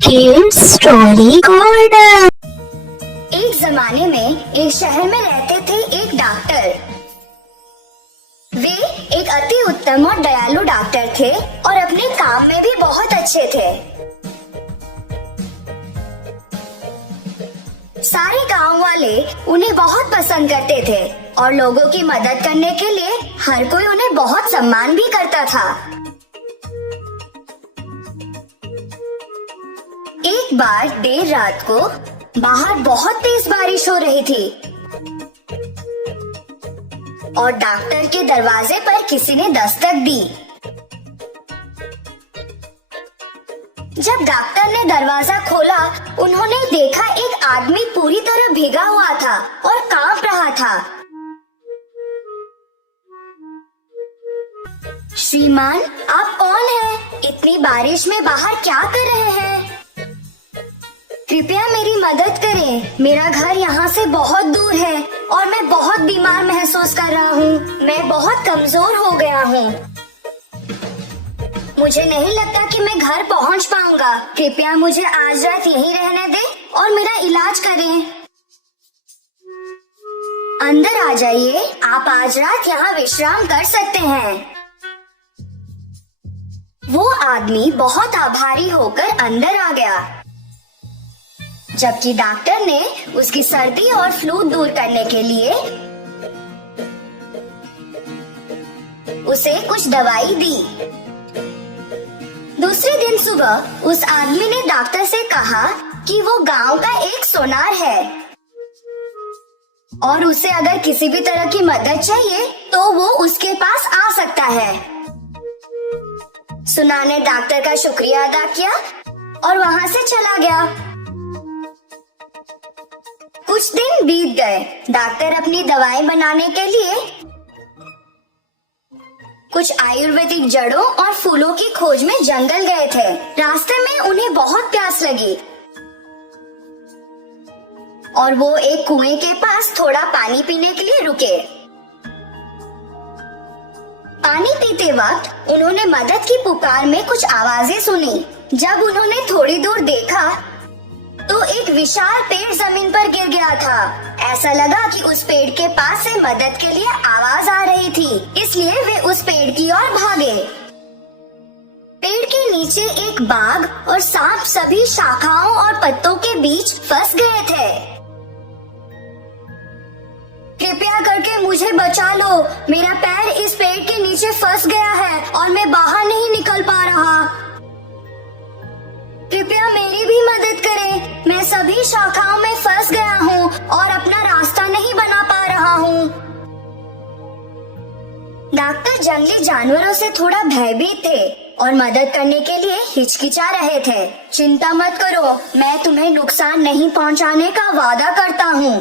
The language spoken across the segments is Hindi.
Kids story corner. एक जमाने में एक शहर में रहते थे एक डॉक्टर। वे एक अति उत्तम और दयालु डॉक्टर थे और अपने काम में भी बहुत अच्छे थे। सारे गांव वाले उन्हें बहुत पसंद करते थे और लोगों की मदद करने के लिए हर कोई उन्हें बहुत सम्मान भी करता था। एक बार देर रात को बाहर बहुत तेज बारिश हो रही थी और डॉक्टर के दरवाजे पर किसी ने दस्तक दी। जब डॉक्टर ने दरवाजा खोला, उन्होंने देखा एक आदमी पूरी तरह भीगा हुआ था और कांप रहा था। श्रीमान, आप कौन हैं? इतनी बारिश में बाहर क्या कर रहे हैं? कृपया मेरी मदद करें। मेरा घर यहाँ से बहुत दूर है और मैं बहुत बीमार महसूस कर रहा हूँ। मैं बहुत कमजोर हो गया हूँ। मुझे नहीं लगता कि मैं घर पहुँच पाऊंगा। कृपया मुझे आज रात यहीं रहने दें और मेरा इलाज करें। अंदर आ जाइए। आप आज रात यहाँ विश्राम कर सकते हैं। वो आदमी बहुत आभारी होकर अंदर आ गया, जबकि डॉक्टर ने उसकी सर्दी और फ्लू दूर करने के लिए उसे कुछ दवाई दी। दूसरे दिन सुबह उस आदमी ने डॉक्टर से कहा कि वो गांव का एक सोनार है और उसे अगर किसी भी तरह की मदद चाहिए तो वो उसके पास आ सकता है। सोनार ने डॉक्टर का शुक्रिया अदा किया और वहाँ से चला गया। कुछ दिन बीत गए। डॉक्टर अपनी दवाई बनाने के लिए कुछ आयुर्वेदिक जड़ों और फूलों की खोज में जंगल गए थे। रास्ते में उन्हें बहुत प्यास लगी और वो एक कुएं के पास थोड़ा पानी पीने के लिए रुके। पानी पीते वक्त उन्होंने मदद की पुकार में कुछ आवाजें सुनी। जब उन्होंने थोड़ी दूर देखा तो एक विशाल पेड़ जमीन पर गिर गया था। ऐसा लगा कि उस पेड़ के पास से मदद के लिए आवाज आ रही थी, इसलिए वे उस पेड़ की ओर भागे। पेड़ के नीचे एक बाघ और सांप सभी शाखाओं और पत्तों के बीच फंस गए थे। कृपया करके मुझे बचा लो। मेरा पैर इस पेड़ के नीचे फंस गया है और मैं बाहर नहीं निकल पा रहा। कृपया मेरी भी मदद करें। मैं सभी शाखाओं में फंस गया हूँ और अपना रास्ता नहीं बना पा रहा हूँ। डॉक्टर जंगली जानवरों से थोड़ा भयभीत थे और मदद करने के लिए हिचकिचा रहे थे। चिंता मत करो, मैं तुम्हें नुकसान नहीं पहुँचाने का वादा करता हूँ।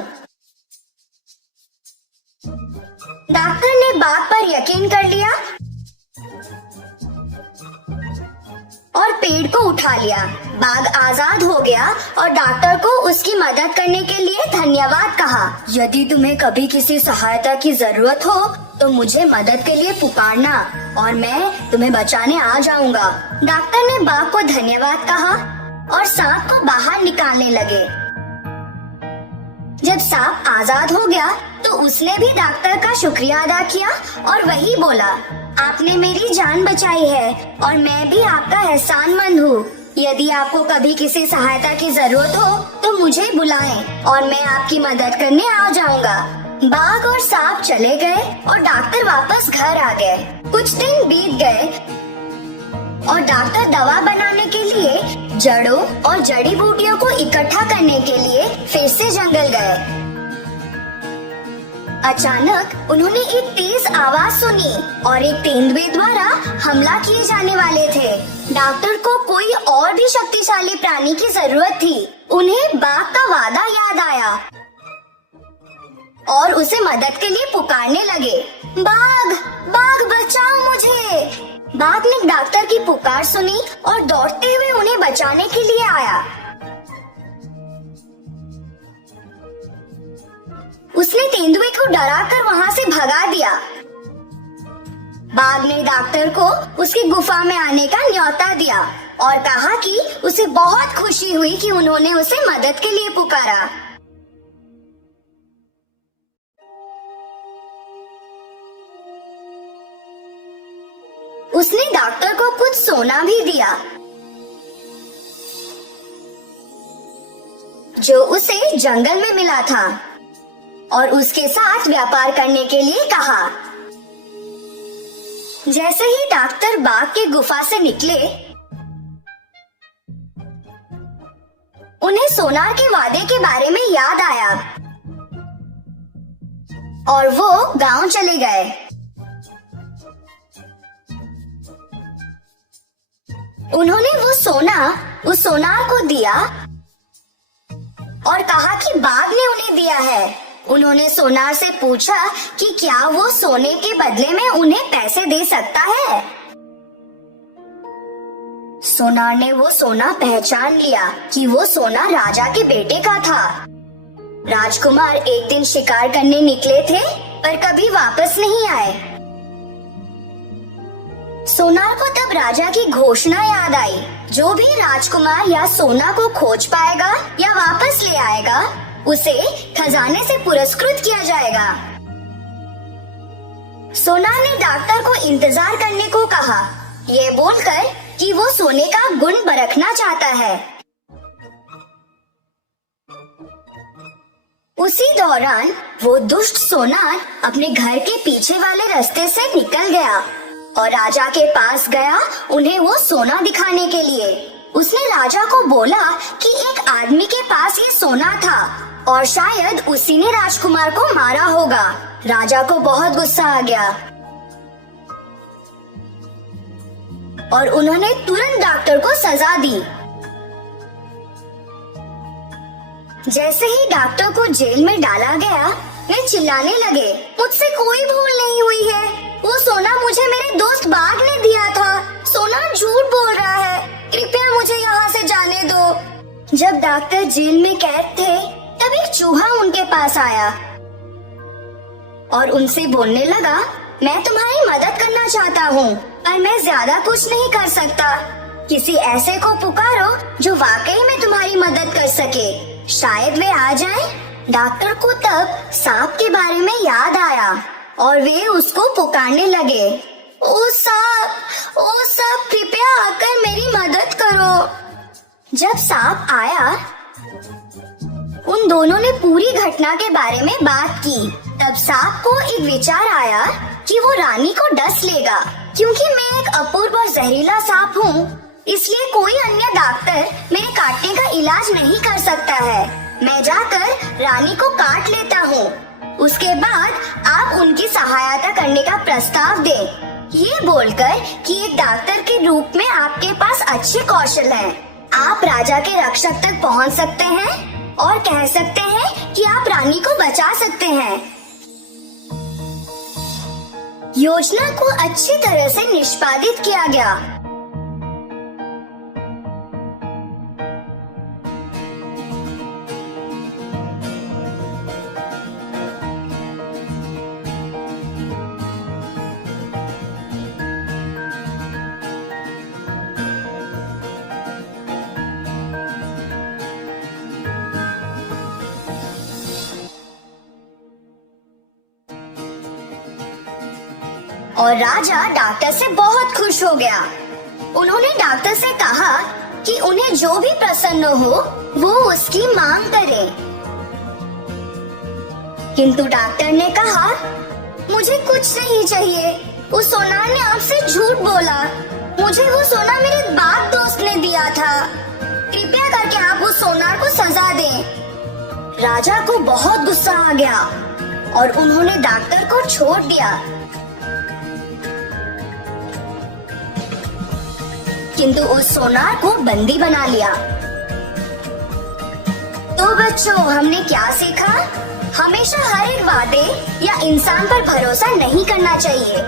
डॉक्टर ने बाघ पर यकीन कर लिया और पेड़ को उठा लिया। बाघ आजाद हो गया और डॉक्टर को उसकी मदद करने के लिए धन्यवाद कहा। यदि तुम्हें कभी किसी सहायता की जरूरत हो तो मुझे मदद के लिए पुकारना और मैं तुम्हें बचाने आ जाऊंगा। डॉक्टर ने बाघ को धन्यवाद कहा और सांप को बाहर निकालने लगे। जब सांप आजाद हो गया तो उसने भी डॉक्टर का शुक्रिया अदा किया और वही बोला, आपने मेरी जान बचाई है और मैं भी आपका एहसानमंद हूँ। यदि आपको कभी किसी सहायता की जरूरत हो तो मुझे बुलाएं और मैं आपकी मदद करने आ जाऊंगा। बाघ और सांप चले गए और डॉक्टर वापस घर आ गए। कुछ दिन बीत गए और डॉक्टर दवा बनाने के लिए जड़ों और जड़ी बूटियों को इकट्ठा करने के लिए फिर से जंगल गए। अचानक उन्होंने एक तेज आवाज सुनी और एक तेंदुए द्वारा हमला किए जाने वाले थे। डॉक्टर को कोई और भी शक्तिशाली प्राणी की जरूरत थी। उन्हें बाघ का वादा याद आया और उसे मदद के लिए पुकारने लगे, बाघ, बाघ बचाओ मुझे। बाघ ने डॉक्टर की पुकार सुनी और दौड़ते हुए उन्हें बचाने के लिए आया। उसने तेंदुए को डराकर वहाँ से भगा दिया। बाघ ने डॉक्टर को उसकी गुफा में आने का न्योता दिया और कहा कि उसे बहुत खुशी हुई कि उन्होंने उसे मदद के लिए पुकारा। उसने डॉक्टर को कुछ सोना भी दिया जो उसे जंगल में मिला था और उसके साथ व्यापार करने के लिए कहा। जैसे ही डॉक्टर बाघ के गुफा से निकले, उन्हें सोनार के वादे के बारे में याद आया और वो गांव चले गए। उन्होंने वो सोना उस सोनार को दिया और कहा कि बाघ ने उन्हें दिया है। उन्होंने सोनार से पूछा कि क्या वो सोने के बदले में उन्हें पैसे दे सकता है। सोनार ने वो सोना पहचान लिया कि वो सोना राजा के बेटे का था। राजकुमार एक दिन शिकार करने निकले थे पर कभी वापस नहीं आए। सोनार को तब राजा की घोषणा याद आई, जो भी राजकुमार या सोना को खोज पाएगा या वापस ले आएगा उसे खजाने से पुरस्कृत किया जाएगा। सोनार ने डॉक्टर को इंतजार करने को कहा, ये बोलकर कि वो सोने का गुण परखना चाहता है। उसी दौरान वो दुष्ट सोनार अपने घर के पीछे वाले रास्ते से निकल गया और राजा के पास गया उन्हें वो सोना दिखाने के लिए। उसने राजा को बोला कि एक आदमी के पास ये सोना था और शायद उसी ने राजकुमार को मारा होगा। राजा को बहुत गुस्सा आ गया और उन्होंने तुरंत डॉक्टर को सजा दी। जैसे ही डॉक्टर को जेल में डाला गया, वे चिल्लाने लगे, मुझसे कोई भूल नहीं हुई है। वो सोना मुझे मेरे दोस्त बाघ ने दिया था। सोना झूठ बोल रहा है। कृपया मुझे यहाँ से जाने दो। जब डॉक्टर जेल में कैद थे, तब एक चूहा उनके पास आया और उनसे बोलने लगा, मैं तुम्हारी मदद करना चाहता हूँ पर मैं ज्यादा कुछ नहीं कर सकता। किसी ऐसे को पुकारो जो वाकई में तुम्हारी मदद कर सके, शायद वे आ जाएं। डॉक्टर को तब सांप के बारे में याद आया और वे उसको पुकारने लगे, ओ सांप कृपया आकर मेरी मदद करो। जब सांप आया, उन दोनों ने पूरी घटना के बारे में बात की। तब सांप को एक विचार आया कि वो रानी को डस लेगा। क्योंकि मैं एक अपूर्व और जहरीला सांप हूँ, इसलिए कोई अन्य डॉक्टर मेरे काटने का इलाज नहीं कर सकता है। मैं जाकर रानी को काट लेता हूँ। उसके बाद आप उनकी सहायता करने का प्रस्ताव दें। ये बोलकर कि एक डॉक्टर के रूप में आपके पास अच्छे कौशल हैं। आप राजा के रक्षक तक पहुँच सकते हैं और कह सकते हैं कि आप रानी को बचा सकते हैं। योजना को अच्छी तरह से निष्पादित किया गया। और राजा डॉक्टर से बहुत खुश हो गया। उन्होंने डॉक्टर से कहा कि उन्हें जो भी प्रसन्न हो वो उसकी मांग करे। किंतु डॉक्टर ने कहा, मुझे कुछ नहीं चाहिए। उस सोनार ने आपसे झूठ बोला। मुझे वो सोना मेरे बाघ दोस्त ने दिया था। कृपया करके आप उस सोनार को सजा दें। राजा को बहुत गुस्सा आ गया और उन्होंने डॉक्टर को छोड़ दिया। किंतु उस सोनार को बंदी बना लिया। तो बच्चों, हमने क्या सीखा? हमेशा हर एक वादे या इंसान पर भरोसा नहीं करना चाहिए।